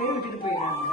பேர் விட்டுட்டு போயிடுறாங்க.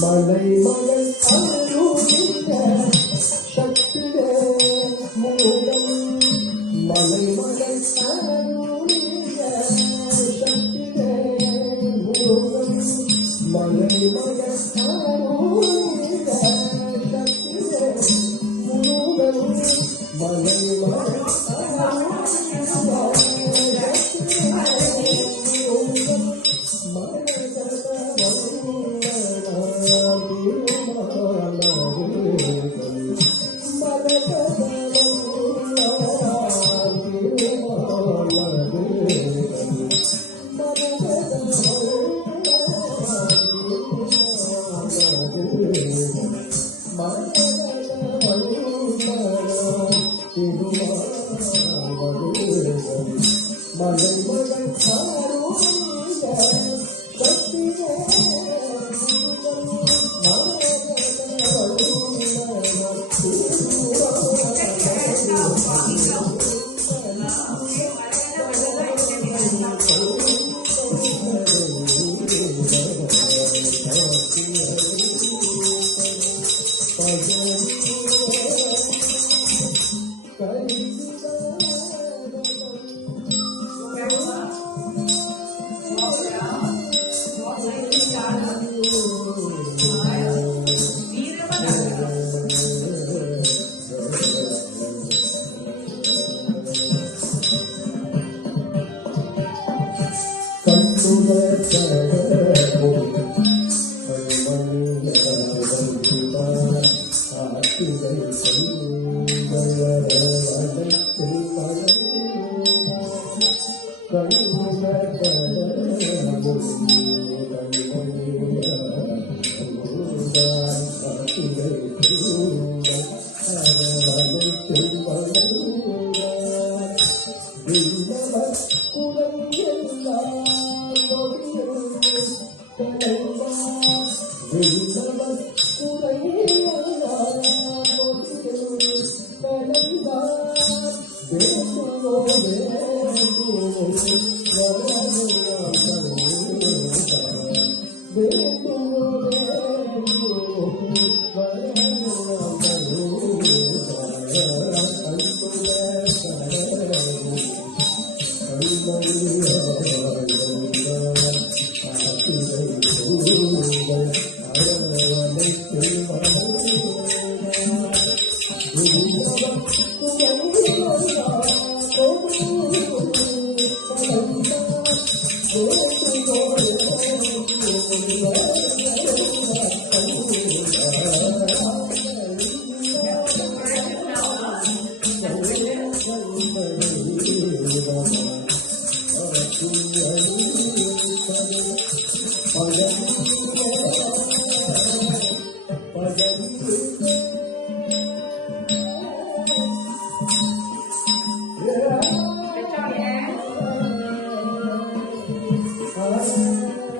மலை மகள் அருளிய சக்தியே மூலம் மலை மகள் அருளிய சக்தியே மூலம் மலை மகள் அருளிய சக்தியே மூலம் மலை மகள்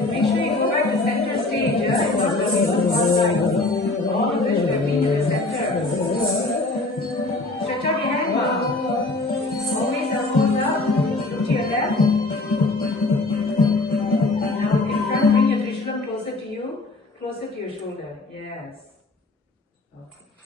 Make sure you go back to center stage, yeah? It's not going to be one side. All of this should have been in the center. Stretch out your hand, Ma. Always elbows up. Look to your left. Now in front, bring your Trishula closer to you, closer to your shoulder. Yes. Okay.